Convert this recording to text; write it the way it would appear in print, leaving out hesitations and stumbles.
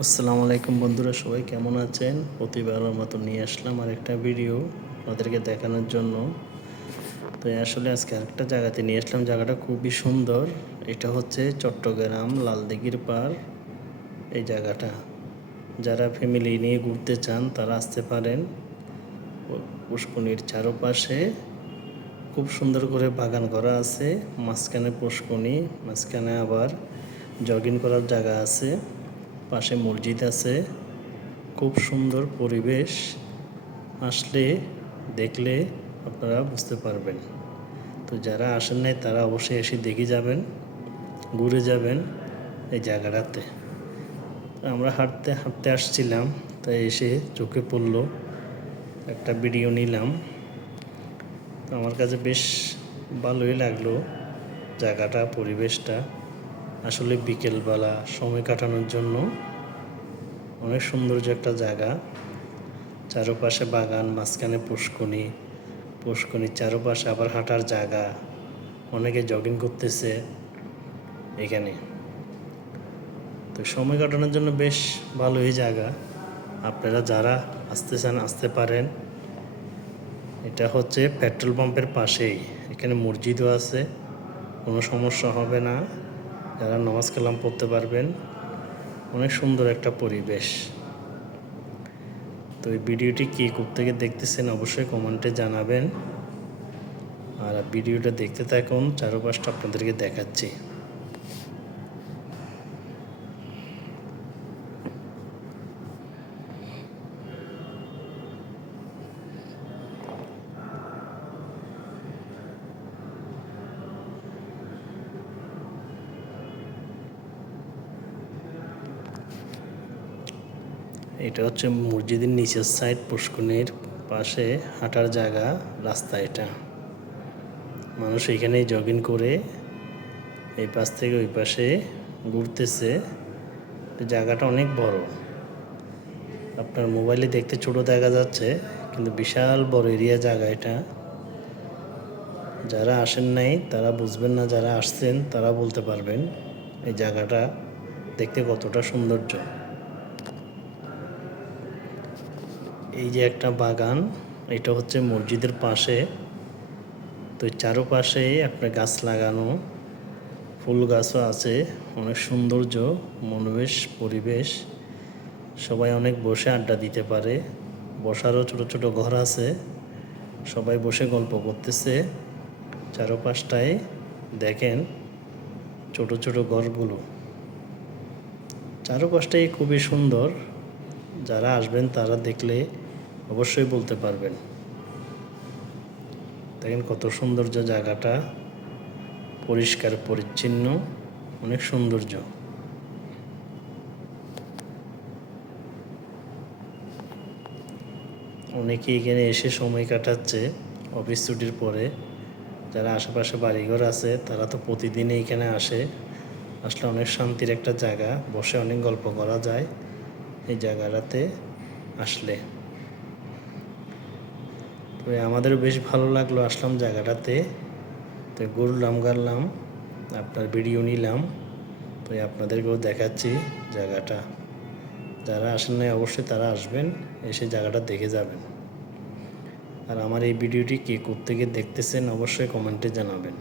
আসসালামু আলাইকুম বন্ধুরা, সবাই কেমন আছেন? প্রতিবারের মতো নিয়ে আসলাম আরেকটা ভিডিও আপনাদেরকে দেখানোর জন্য। তো আসলে আজকে আরেকটা জায়গাতে নিয়ে আসলাম। জায়গাটা খুবই সুন্দর। এটা হচ্ছে চট্টগ্রাম লালদিঘির পাড়। এই জায়গাটা যারা ফ্যামিলি নিয়ে ঘুরতে চান তারা আসতে পারেন। পুষ্করিণীর চারপাশে খুব সুন্দর করে বাগান করা আছে। মাঝখানে পুষ্করিণী, মাঝখানে আবার জগিং করার জায়গা আছে, পাশে মসজিদ আছে। খুব সুন্দর পরিবেশ। আসলে দেখলে আপনারা বুঝতে পারবেন। তো যারা আসেন নাই তারা অবশ্যই এসে দেখে যাবেন, ঘুরে যাবেন এই জায়গাটাতে। আমরা হাঁটতে হাঁটতে আসছিলাম, তাই এসে চোখে পড়লো, একটা ভিডিও নিলাম। তো আমার কাছে বেশ ভালোই লাগলো জায়গাটা, পরিবেশটা। আসলে বিকেলবেলা সময় কাটানোর জন্য অনেক সৌন্দর্য একটা জায়গা। চারপাশে বাগান, মাঝখানে পুষ্করিণীর চারপাশে আবার হাঁটার জায়গা, অনেকে জগিং করতেছে এখানে। তো সময় কাটানোর জন্য বেশ ভালোই জায়গা। আপনারা যারা আসতে চান আসতে পারেন। এটা হচ্ছে পেট্রোল পাম্পের পাশেই, এখানে মসজিদও আছে, কোনো সমস্যা হবে না। যারা নামাজ কালাম পড়তে পারবেন। অনেক সুন্দর একটা পরিবেশ। তো এই ভিডিওটি কে কোত্থেকে দেখতেছেন অবশ্যই কমেন্টে জানাবেন। আর ভিডিওটা দেখতে থাকুন, চারপাশটা আপনাদেরকে দেখাচ্ছি। এটা হচ্ছে মসজিদের নিচের সাইড, পুষ্করিণীর পাশে হাঁটার জায়গা, রাস্তা। এটা মানুষ এখানেই জগিং করে এই পাশ থেকে ওই পাশে ঘুরতেছে। জায়গাটা অনেক বড়। আপনার মোবাইলে দেখতে ছোট দেখা যাচ্ছে, কিন্তু বিশাল বড় এরিয়া জায়গা এটা। যারা আসেন নাই তারা বুঝবেন না, যারা আসছেন তারা বলতে পারবেন এই জায়গাটা দেখতে কতটা সৌন্দর্য। এই যে একটা বাগান, এটা হচ্ছে মসজিদের পাশে। তো চারপাশে আপনার গাছ লাগানো, ফুল গাছও আছে। অনেক সৌন্দর্য, মনোবেশ পরিবেশ। সবাই অনেক বসে আড্ডা দিতে পারে। বসারও ছোট ছোট ঘর আছে, সবাই বসে গল্প করতেছে। চারপাশটায় দেখেন ছোট ছোট ঘরগুলো, চারপাশটাই খুবই সুন্দর। যারা আসবেন তারা দেখলে অবশ্যই বলতে পারবেন। দেখেন কত সৌন্দর্য জায়গাটা, পরিষ্কার পরিচ্ছন্ন, অনেক সৌন্দর্য। অনেকে এখানে এসে সময় কাটাচ্ছে অফিস ছুটির পরে। যারা আশেপাশে বাড়িঘর আছে তারা তো প্রতিদিনই এখানে আসে। আসলে অনেক শান্তির একটা জায়গা, বসে অনেক গল্প করা যায় এই জায়গাটাতে আসলে। তো আমাদেরও বেশ ভালো লাগলো, আসলাম জায়গাটাতে। তো ঘুরলাম গাড়লাম, আপনার ভিডিও নিলাম। তো আপনাদেরকেও দেখাচ্ছি জায়গাটা। যারা আসেন নাই অবশ্যই তারা আসবেন, এসে জায়গাটা দেখে যাবেন। আর আমার এই ভিডিওটি কে কোত্থেকে দেখতেছেন অবশ্যই কমেন্টে জানাবেন।